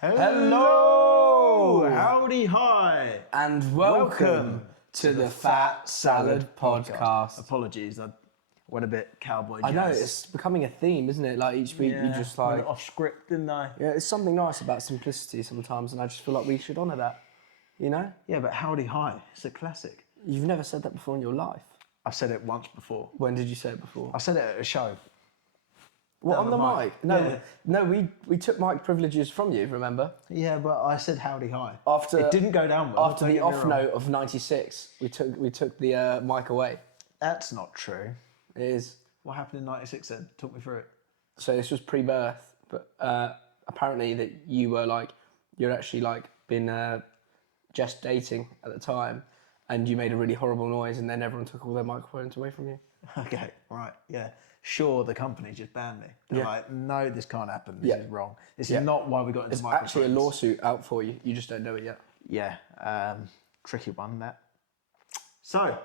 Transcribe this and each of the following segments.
Hello! Howdy hi! And welcome to the Fat Salad Podcast. Apologies, I went a bit cowboy jazz. I know, it's becoming a theme, isn't it? Like each week you just like... went off script, didn't I? Yeah, it's something nice about simplicity sometimes, and I just feel like we should honour that, you know? Yeah, but howdy hi, it's a classic. You've never said that before in your life. I've said it once before. When did you say it before? I said it at a show. What, on the mic? No, Yeah. no, we took mic privileges from you, remember? Yeah, but I said howdy hi. After it didn't go down well. After the off note of 96, we took the mic away. That's not true. It is. What happened in 96 then? Talk me through it. So this was pre-birth, but apparently that you're actually like been gestating at the time, and you made a really horrible noise, and then everyone took all their microphones away from you. Okay, right, yeah. Sure, the company just banned me. They're like, no, this can't happen. This is wrong. This is not why we got into There's microphones. actually a lawsuit out for you. You just don't know it yet. Yeah, tricky one, that. So,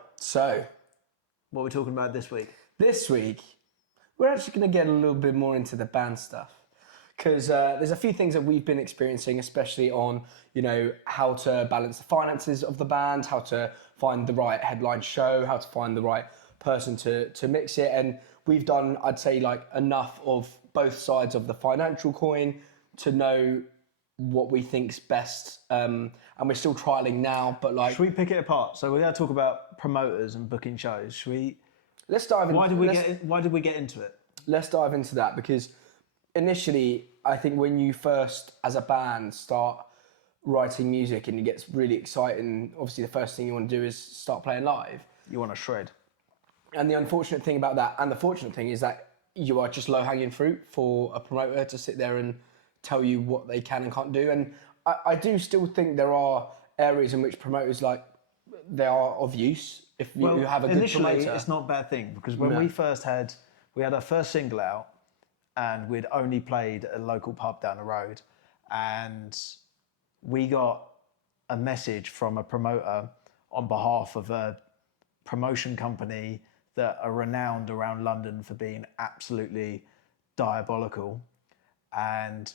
what are we talking about this week? This week, we're actually going to get a little bit more into the band stuff. Because there's a few things that we've been experiencing, especially on, how to balance the finances of the band, how to find the right headline show, how to find the right person to mix it. And we've done, I'd say, like enough of both sides of the financial coin to know what we think's best. And we're still trialing now, but like... Should we pick it apart? So we're going to talk about promoters and booking shows. Should we... Let's dive into... Why did we get into it? Let's dive into that, because initially, I think when you first, as a band, start writing music and it gets really exciting, obviously the first thing you want to do is start playing live. You want to shred. And the unfortunate thing about that, and the fortunate thing, is that you are just low-hanging fruit for a promoter to sit there and tell you what they can and can't do. And I do still think there are areas in which promoters, they are of use if you have a good promoter. Initially, it's not a bad thing, because when we had our first single out, and we'd only played at a local pub down the road, and we got a message from a promoter on behalf of a promotion company that are renowned around London for being absolutely diabolical.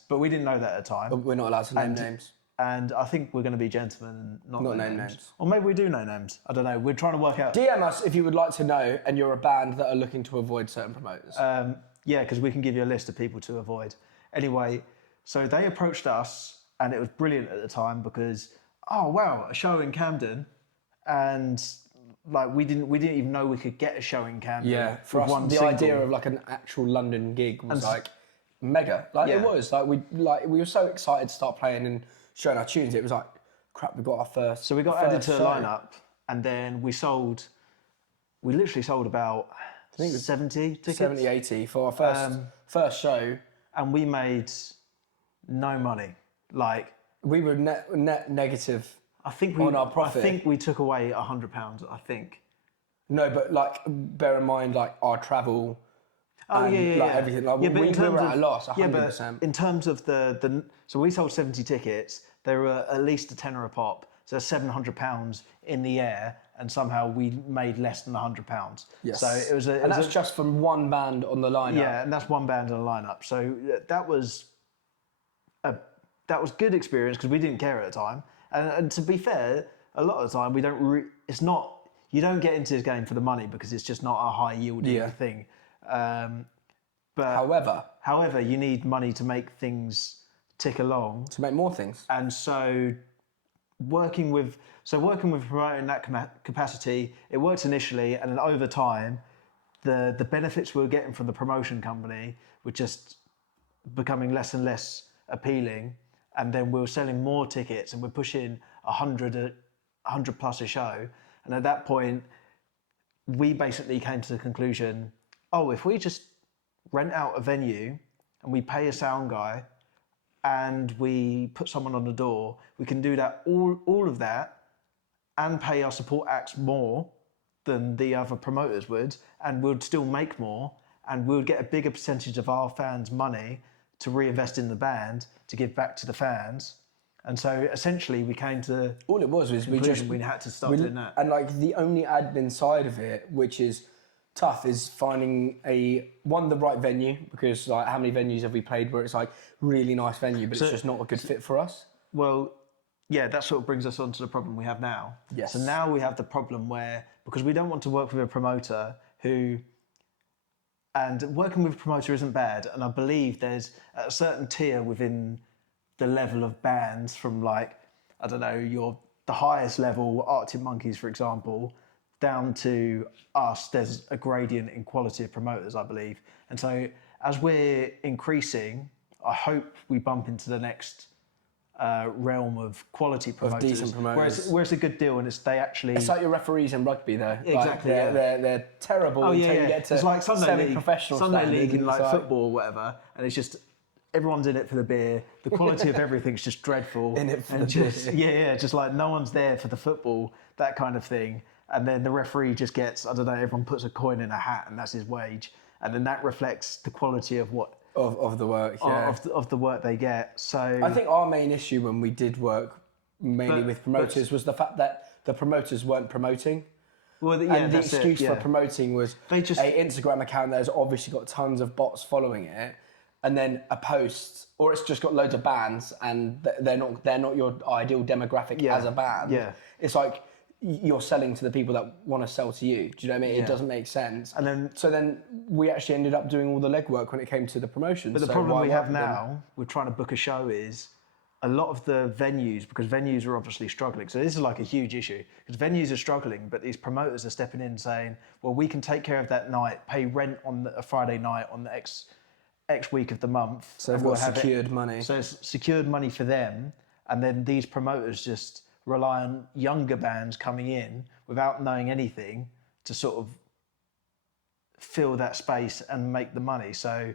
But we didn't know that at the time. But we're not allowed to name names. And I think we're going to be gentlemen and not name names. Or maybe we do know names. I don't know. We're trying to work out. DM us if you would like to know and you're a band that are looking to avoid certain promoters. Yeah, because we can give you a list of people to avoid. Anyway, so they approached us, and it was brilliant at the time because, oh wow, a show in Camden, and we didn't even know we could get a show in Camden. Yeah, for us, the idea of an actual London gig was mega. It was we were so excited to start playing and showing our tunes. It was like, crap, we got our first. So we got added to the lineup, and then we literally sold about, I think it was 70 tickets. 70, 80 for our first show. And we made no money. We were net negative on our profit. I think we took away £100, I think. No, but bear in mind our travel and everything. We were at a loss, 100%. Yeah, but in terms of so we sold 70 tickets, they were at least a tenner a pop. So £700 in the air, and somehow we made less than £100. Yes. So it was that's just from one band on the lineup. Yeah, and that's one band on the lineup. So that was good experience because we didn't care at the time. And to be fair, a lot of the time we don't. You don't get into this game for the money because it's just not a high yielding thing. But however, you need money to make things tick along. To make more things. And so working with promoting that capacity, it worked initially, and then over time, the benefits we were getting from the promotion company were just becoming less and less appealing. And then we were selling more tickets, and we're pushing 100 plus a show. And at that point, we basically came to the conclusion, if we just rent out a venue and we pay a sound guy and we put someone on the door, we can do that all of that and pay our support acts more than the other promoters would, and we'd still make more, and we'd get a bigger percentage of our fans' money to reinvest in the band, to give back to the fans. And so essentially we came to... All it was we had to start doing that. And the only admin side of it, which is tough is finding the right venue, because like how many venues have we played where it's like really nice venue, but it's just not a good fit for us. Well, yeah, that sort of brings us on to the problem we have now. Yes. So now we have the problem where, because we don't want to work with a promoter who, and working with a promoter isn't bad, and I believe there's a certain tier within the level of bands from like, I don't know, the highest level, Arctic Monkeys, for example, down to us, there's a gradient in quality of promoters, I believe. And so as we're increasing, I hope we bump into the next realm of quality promoters. Decent promoters. Where it's a good deal, and they actually... It's like your referees in rugby, though. Exactly, like, they're terrible until you get to it's like semi-professional Sunday standards, league in and like it's football or whatever, and it's just everyone's in it for the beer. The quality of everything's just dreadful. In it for and the just, beer. just like no one's there for the football, that kind of thing. And then the referee just gets, I don't know, everyone puts a coin in a hat and that's his wage, and then that reflects the quality of what of the work, yeah. of the work they get. So I think our main issue when we did work mainly with promoters was the fact that the promoters weren't promoting. Well, And the excuse for promoting was They just- a Instagram account that has obviously got tons of bots following it, and then a post, or it's just got loads of bands, and they're not your ideal demographic as a band. Yeah. It's like you're selling to the people that want to sell to you. Do you know what I mean? Yeah. It doesn't make sense. And then we actually ended up doing all the legwork when it came to the promotion. But the problem we have now with trying to book a show is a lot of the venues, because venues are obviously struggling. So this is like a huge issue, because venues are struggling, but these promoters are stepping in saying, well, we can take care of that night, pay rent on a Friday night on the X week of the month. So they've got secured money. So it's secured money for them. And then these promoters just rely on younger bands coming in without knowing anything to sort of fill that space and make the money. So,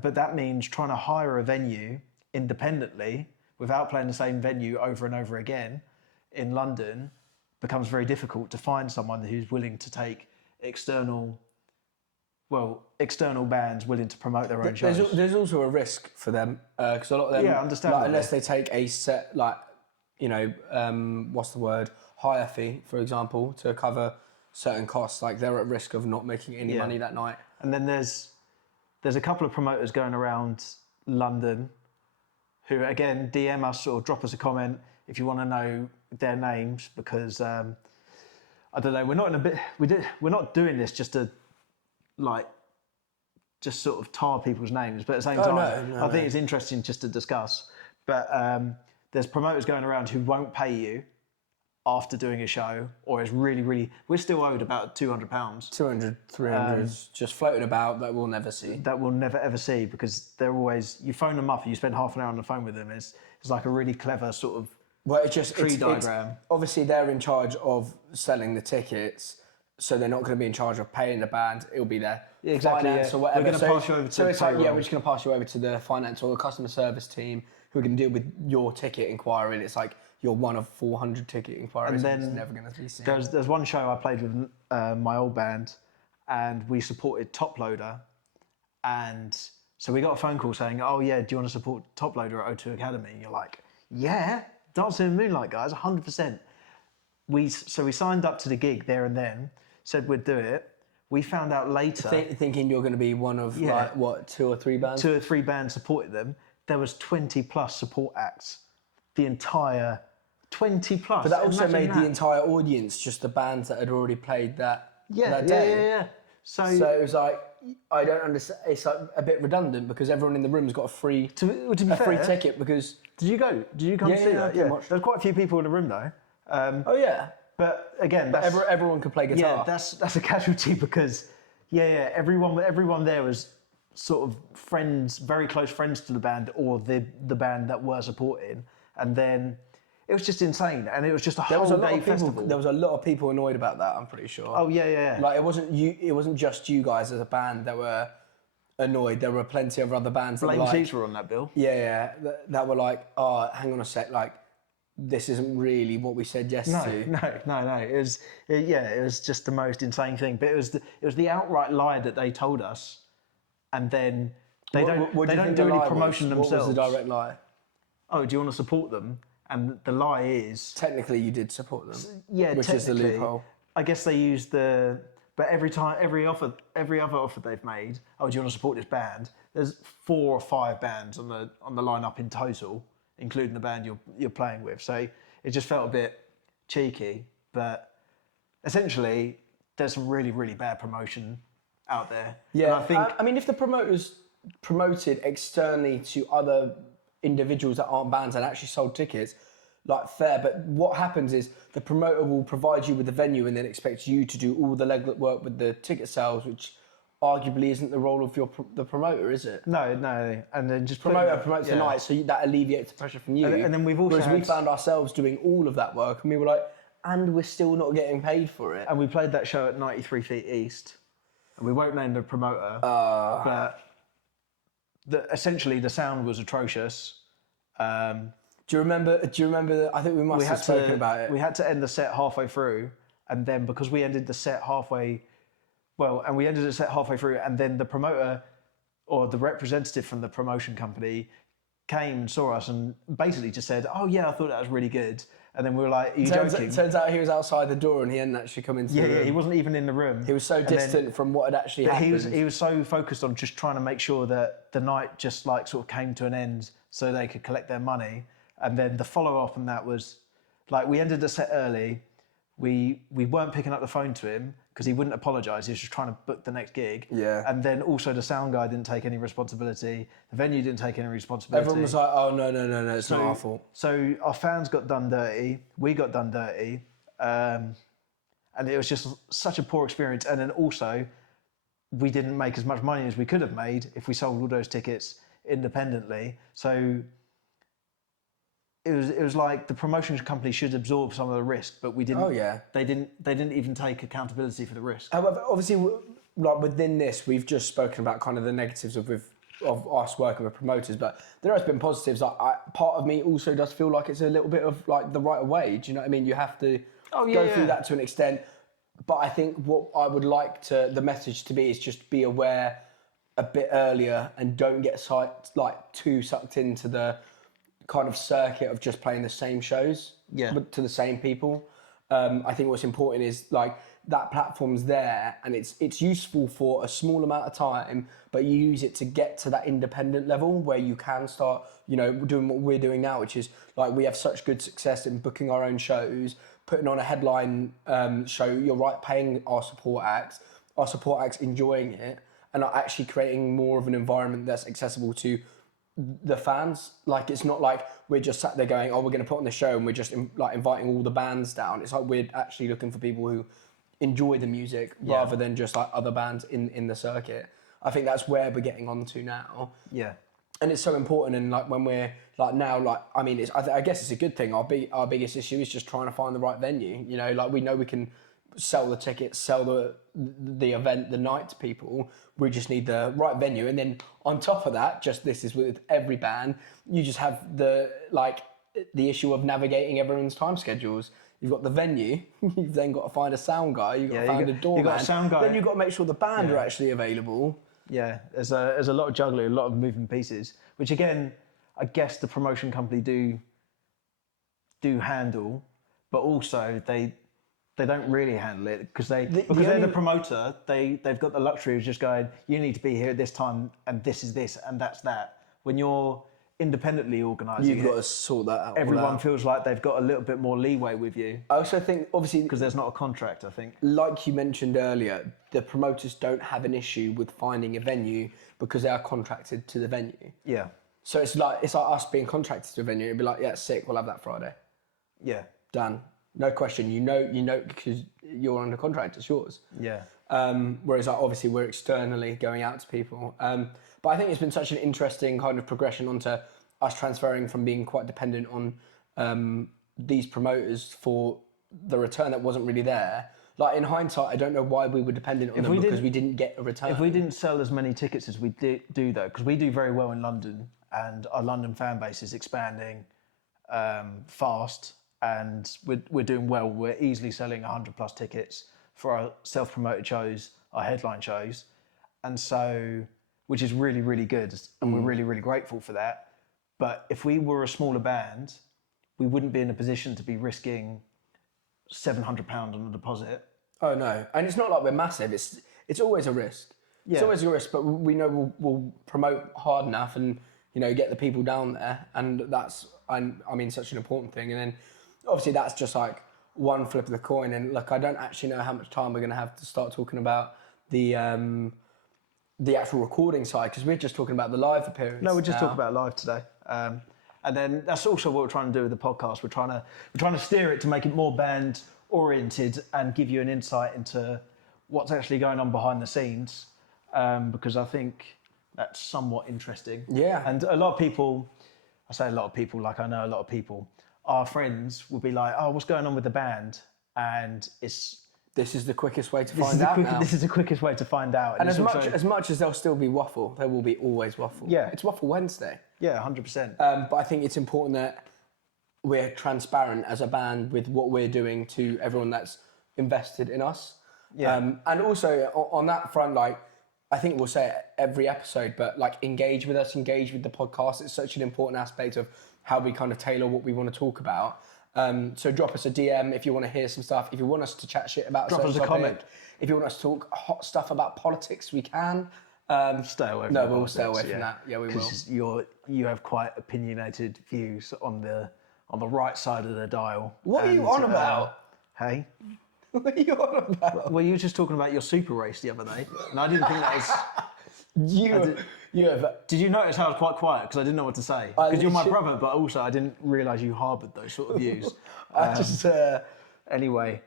but that means trying to hire a venue independently without playing the same venue over and over again in London becomes very difficult to find someone who's willing to take external bands willing to promote their own shows. There's also a risk for them, because a lot of them, understandably. unless they take a set, hire fee, for example, to cover certain costs, like they're at risk of not making any money that night. And then there's a couple of promoters going around London who, again, DM us or drop us a comment if you want to know their names, because I don't know, we're not doing this just to just sort of tar people's names, but at the same time, I think it's interesting just to discuss. But there's promoters going around who won't pay you after doing a show, or is really, we're still owed about £200. 200, 300, just floating about that we'll never see. That we'll never ever see, because they're always, you phone them up and you spend half an hour on the phone with them. It's like a really clever sort of tree diagram. Obviously, they're in charge of selling the tickets, so they're not going to be in charge of paying the band. It'll be their finance or whatever. We're going to pass you over to it's like, we're just going to pass you over to the finance or the customer service team who are going to deal with your ticket inquiry. And it's like you're one of 400 ticket inquiries, and it's never going to be seen. There's one show I played with my old band, and we supported Top Loader, and so we got a phone call saying, "Oh yeah, do you want to support Top Loader at O2 Academy?" And you're like, "Yeah, Dancing in the Moonlight guys, 100%." We signed up to the gig there and then, said we'd do it. We found out later, thinking you're going to be one of 2 or 3 bands. 2 or 3 bands supported them. There was 20 plus support acts. The entire 20 plus. But that also made the entire audience just the bands that had already played that day. Yeah. So it was like, I don't understand. It's like a bit redundant, because everyone in the room's got a free free ticket. Because did you go? Did you come to see that? Yeah. There's quite a few people in the room though. Oh yeah. But again, everyone could play guitar. Yeah, that's a casualty, because everyone there was sort of friends, very close friends to the band, or the band that were supporting, and then it was just insane, and it was just a whole day festival. There was a lot of people annoyed about that, I'm pretty sure. Oh yeah. Like it wasn't just you guys as a band that were annoyed. There were plenty of other bands that Blame Seats were on that bill. Yeah, that were like, oh, hang on a sec, like this isn't really what we said yes to. No. It was just the most insane thing. But it was the outright lie that they told us, and then they don't do any promotion themselves. What was the direct lie? Oh, do you want to support them? And the lie is technically you did support them. Yeah, which is the loophole. I guess they used the But every other offer they've made, oh, do you want to support this band? There's 4 or 5 bands on the lineup in total, including the band you're playing with. So it just felt a bit cheeky. But essentially, there's some really, really bad promotion out there. Yeah, and I think I mean, if the promoters promoted externally to other individuals that aren't bands and actually sold tickets, like fair. But what happens is the promoter will provide you with the venue and then expect you to do all the legwork with the ticket sales, which arguably isn't the role of the promoter, is it? no, and then just Promoter promotes the night, so that alleviates the pressure from you. And then we've also we found ourselves doing all of that work, and we were like, and we're still not getting paid for it. And we played that show at 93 Feet East, and we won't name the promoter, but essentially the sound was atrocious. Do you remember? I think we must have spoken about it. We had to end the set halfway through, and then because we ended the set halfway through, and then the promoter or the representative from the promotion company came and saw us and basically just said, "Oh yeah, I thought that was really good." And then we were like, "Are you joking?" Turns out he was outside the door and he hadn't actually come into the room. Yeah, he wasn't even in the room. He was so distant from what had actually happened. He was so focused on just trying to make sure that the night just like sort of came to an end so they could collect their money. And then the follow-up on that was, like, we ended the set early. We weren't picking up the phone to him because he wouldn't apologise. He was just trying to book the next gig. Yeah. And then also the sound guy didn't take any responsibility. The venue didn't take any responsibility. Everyone was like, oh, no, it's not our fault. So our fans got done dirty. We got done dirty. And it was just such a poor experience. And then also, we didn't make as much money as we could have made if we sold all those tickets independently. So it was like the promotion company should absorb some of the risk, but we didn't. Oh yeah. They didn't even take accountability for the risk. However, obviously, like within this, we've just spoken about kind of the negatives of us working with promoters, but there has been positives. Like part of me also does feel like it's a little bit of like the right way. Do you know what I mean? You have to go through that to an extent. But I think what I would like the message to be is just be aware a bit earlier and don't get too sucked into the kind of circuit of just playing the same shows to the same people. I think what's important is like that platform's there and it's useful for a small amount of time, but you use it to get to that independent level where you can start, doing what we're doing now, which is like we have such good success in booking our own shows, putting on a headline show. You're right, paying our support acts enjoying it, and are actually creating more of an environment that's accessible to the fans. Like it's not like we're just sat there going, oh, we're going to put on the show and we're just inviting all the bands down. It's like we're actually looking for people who enjoy the music rather than just like other bands in the circuit. I think that's where we're getting onto now. Yeah. And it's so important. And like when we're like now, like I mean, I guess it's a good thing. Our biggest issue is just trying to find the right venue. Like we know we can sell the tickets, sell the event, the night to people. We just need the right venue, and then on top of that, just this is with every band, you just have the issue of navigating everyone's time schedules. You've got the venue, you've then got to find a sound guy, you've got to find a doorman, you've got a sound guy. Then you've got to make sure the band are actually available. Yeah, there's a lot of juggling, a lot of moving pieces, which again, I guess the promotion company do handle, but also they don't really handle it because they're the promoter. They've got the luxury of just going, you need to be here at this time, and this is this, and that's that. When you're independently organising, you've got to sort that out. Everyone feels like they've got a little bit more leeway with you. I also think, obviously, because there's not a contract. I think, like you mentioned earlier, the promoters don't have an issue with finding a venue because they are contracted to the venue. Yeah. So it's like us being contracted to a venue. It'd be like, yeah, sick. We'll have that Friday. Yeah. Done. No question. You know, because you're under contract. It's yours. Yeah. Whereas, like, obviously, we're externally going out to people. But I think it's been such an interesting kind of progression onto us transferring from being quite dependent on these promoters for the return that wasn't really there. Like in hindsight, I don't know why we were dependent on them because we didn't get a return. If we didn't sell as many tickets as we do though, because we do very well in London and our London fan base is expanding fast. And we're doing well. We're easily selling 100 plus tickets for our self-promoted shows, our headline shows. And so, which is really, really good. And we're really, really grateful for that. But if we were a smaller band, we wouldn't be in a position to be risking £700 on a deposit. Oh no, and it's not like we're massive. It's always a risk. It's Yeah. always a risk, but we know we'll promote hard enough and get the people down there, and that's such an important thing. And then obviously that's just like one flip of the coin. And look, I don't actually know how much time we're going to have to start talking about the actual recording side, because we're just talking about the live appearance. No, we're just talking about live today. And then that's also what we're trying to do with the podcast. We're trying to steer it to make it more band oriented and give you an insight into what's actually going on behind the scenes, because I think that's somewhat interesting. Yeah. And a lot of people, I say a lot of people, like I know a lot of people, our friends will be like, oh, what's going on with the band? And this is the quickest way to find out now. This is the quickest way to find out. And as much as there'll still be waffle, there will be always waffle. Yeah. It's Waffle Wednesday. Yeah, 100%. But I think it's important that we're transparent as a band with what we're doing to everyone that's invested in us. Yeah. And also on that front, like, I think we'll say it every episode, but like, engage with us, engage with the podcast. It's such an important aspect of how we kind of tailor what we want to talk about. So drop us a DM if you want to hear some stuff. If you want us to chat shit about Drop us a comment. If you want us to talk hot stuff about politics, we can. Stay away from No, the we'll politics, stay away from that. Yeah, we will. Because you have quite opinionated views on the right side of the dial. What are you on about? Hey? What are you on about? Well, you were just talking about your super race the other day, and I didn't think that was... You have... Did you notice how I was quite quiet? Because I didn't know what to say. Because you're my brother, but also I didn't realise you harboured those sort of views. Anyway,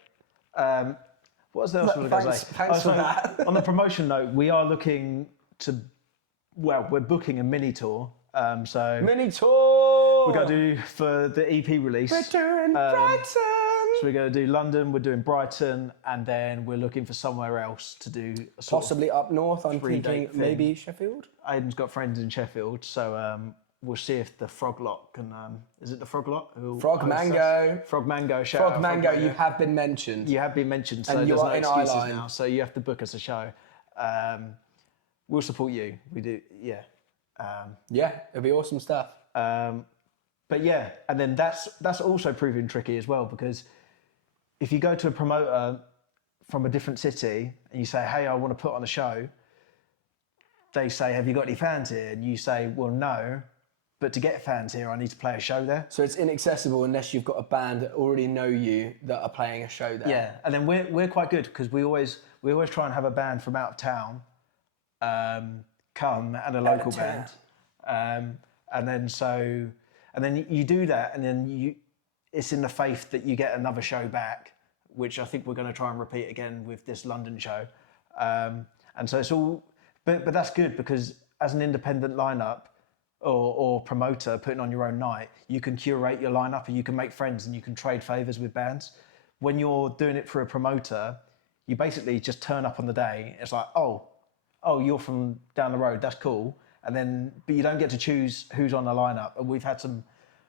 what else was I going to say? Thanks for that. On the promotion note, we are looking to... Well, we're booking a mini tour. Mini tour! We're going to do, for the EP release... We're doing Brighton! So we're going to do London, we're doing Brighton, and then we're looking for somewhere else to do a sort Possibly up north, I'm thinking three-date maybe thing. Sheffield? Aidan's got friends in Sheffield, so we'll see if the Frog Lot can... is it the Frog Lot? Frog Mango. Frog Mango, shout out Frog Mango, you have been mentioned. You have been mentioned, so And there's you no are in excuses eyeline. now. So you have to book us a show. We'll support you. We do, yeah. Yeah, it'll be awesome stuff. But yeah, and then that's also proving tricky as well, because if you go to a promoter from a different city and you say, hey, I want to put on a show, they say, have you got any fans here? And you say, well, no, but to get fans here, I need to play a show there. So it's inaccessible unless you've got a band that already know you that are playing a show there. Yeah, and then we're quite good because we always try and have a band from out of town come, and a local band. And then you do that, and then it's in the faith that you get another show back, which I think we're going to try and repeat again with this London show. And so it's all, but that's good, because as an independent lineup or promoter putting on your own night, you can curate your lineup and you can make friends and you can trade favours with bands. When you're doing it for a promoter, you basically just turn up on the day. It's like, oh, you're from down the road, that's cool. But you don't get to choose who's on the lineup. And we've had some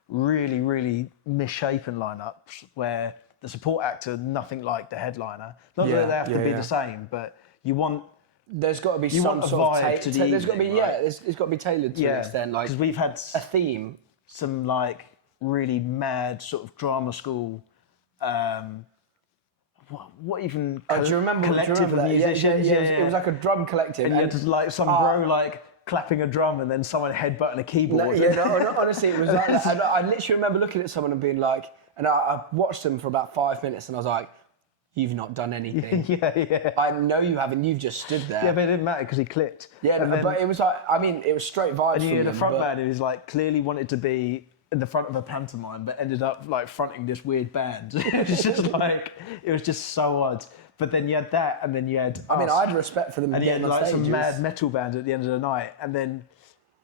really, really misshapen lineups where the support acts are nothing like the headliner. Not that they have to be the same, but you want... There's got to be You some want a sort of vibe to the there's got to be evening, right? it's got to be tailored to an extent, like because we've had a theme. some like really mad sort of drama school. What even? Do you remember collective of that? musicians? Yeah, it was like a drum collective, and you had to, like some bro like clapping a drum and then someone headbutting a keyboard. Honestly, it was like that. And I literally remember looking at someone and being like, and I watched them for about 5 minutes, and I was like, you've not done anything. Yeah. I know you haven't. You've just stood there. Yeah, but it didn't matter because he clicked. Yeah, but it was like, I mean, it was straight vibes. And you had from a front him, man who was like clearly wanted to be in the front of a pantomime, but ended up like fronting this weird band. It was just like, it was just so odd. But then you had that, and then you had. I mean, I had respect for them. And you had on like stage. some mad metal band at the end of the night, and then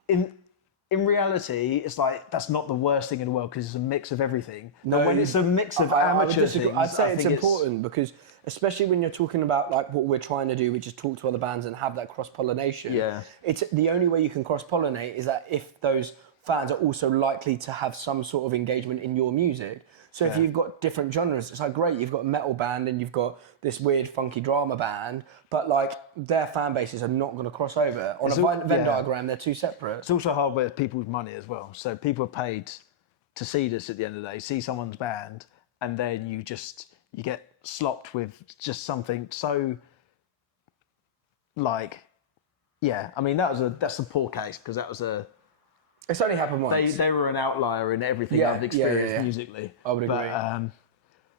in reality, it's like that's not the worst thing in the world because it's a mix of everything. No, but when it's a mix of amateur things, I'd say I it's think important because, especially when you're talking about like what we're trying to do, which is talk to other bands and have that cross pollination. Yeah. It's the only way you can cross pollinate is that if those fans are also likely to have some sort of engagement in your music. So if you've got different genres, it's like great, you've got a metal band and you've got this weird funky drama band, but like their fan bases are not going to cross over. On a Venn diagram, they're two separate. It's also hard with people's money as well. So people are paid to see this at the end of the day, see someone's band, and then you get slopped with just something so like, yeah. I mean, that's a poor case because that was a. It's only happened once. They were an outlier in everything I've experienced musically. I would agree.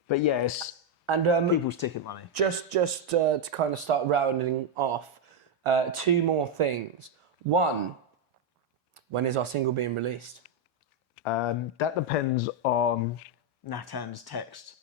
But yes, and people's ticket money. Just to kind of start rounding off, 2 more things. One, when is our single being released? That depends on Natan's text.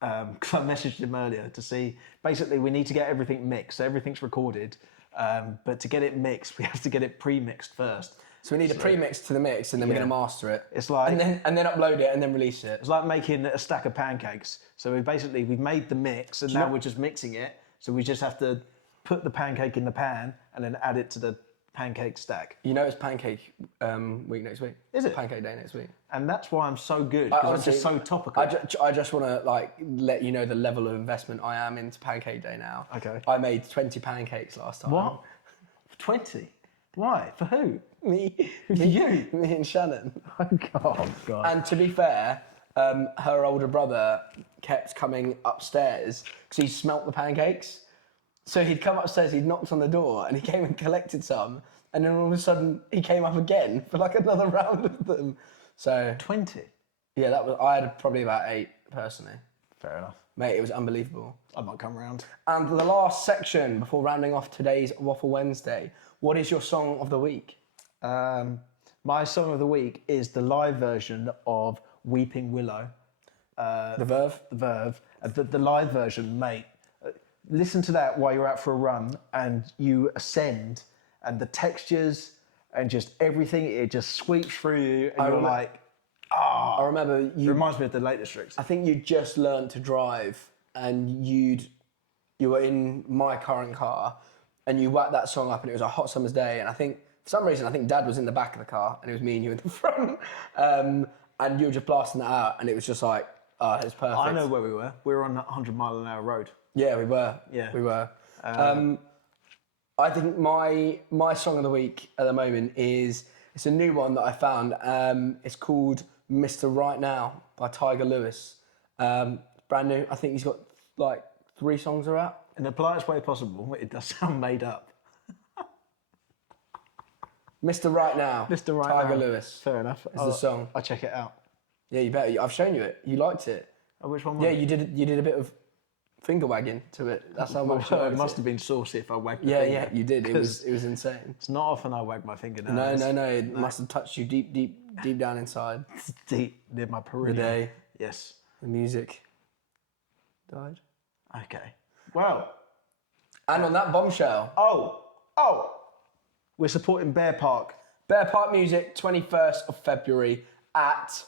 Because I messaged him earlier to see. Basically, we need to get everything mixed. So everything's recorded, but to get it mixed, we have to get it pre-mixed first. So we need a pre-mix to the mix, and then we're going to master it. It's like and then upload it, and then release it. It's like making a stack of pancakes. So we've made the mix, and now we're just mixing it. So we just have to put the pancake in the pan, and then add it to the pancake stack. You know it's pancake week next week. Is it? Pancake day next week. And that's why I'm so good, because I'm just so topical. I just want to like let you know the level of investment I am into pancake day now. Okay. I made 20 pancakes last time. What? 20? Why? For who? Me. You? Me and Shannon. Oh, God. And to be fair, her older brother kept coming upstairs because he smelt the pancakes. So he'd come upstairs, he'd knocked on the door, and he came and collected some. And then all of a sudden, he came up again for like another round of them. So 20? Yeah, I had probably about 8 personally. Fair enough. Mate, it was unbelievable. I might come round. And the last section before rounding off today's Waffle Wednesday, what is your song of the week? My song of the week is the live version of Weeping Willow. The Verve? The Verve. The live version, mate. Listen to that while you're out for a run and you ascend, and the textures and just everything, it just sweeps through you, and you're like, I remember it reminds me of the Lake District. I think you just learned to drive, and you were in my current car, and you whacked that song up, and it was a hot summer's day, and I think for some reason Dad was in the back of the car, and it was me and you in the front, and you were just blasting that out, and it was just like, it was perfect. I know where we were. We were on a 100-mile-an-hour road. Yeah, we were. Yeah, we were. I think my song of the week at the moment it's a new one that I found. It's called Mr. Right Now by Tiger Lewis. Brand new. I think he's got like 3 songs are out. In the politest way possible, it does sound made up. Mr. Right Now. Mr. Right Tiger Now. Lewis. Fair enough. Is the song. I'll check it out. Yeah, you better. I've shown you it. You liked it. Oh, which one was Yeah, it? you did a bit of finger wagging to it. That's how much you liked it must have been saucy if I wagged my Yeah, finger. yeah, you did. It was insane. It's not often I wag my finger now. No. It must have touched you deep down inside. It's deep near my perineum. The day Yes. the music died. Okay. Well. And on that bombshell, We're supporting Bear Park. Bear Park Music, 21st of February at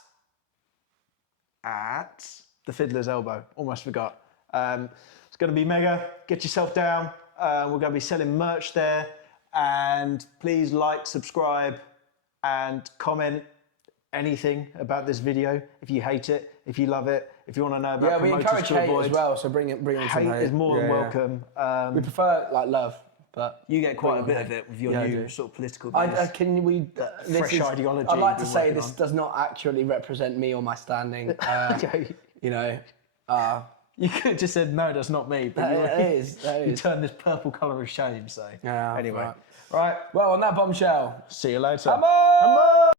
the Fiddler's Elbow. Almost forgot. It's going to be mega. Get yourself down. We're going to be selling merch there. And please like, subscribe, and comment anything about this video. If you hate it, if you love it, if you want to know about we promoters encourage to hate avoid. as well. So bring it some Hate is more than welcome. We prefer like love, but You get quite a bit of it with your Yeah, I new do. sort of political I views. can we this fresh is- ideology I'd like to you've been say working this on. does not actually represent me or my standing. Okay. You know, You could have just said, no, that's not me. But that is. you turned this purple colour of shame, so. Yeah, Anyway. right. Right. Well, on that bombshell. See you later. Come on!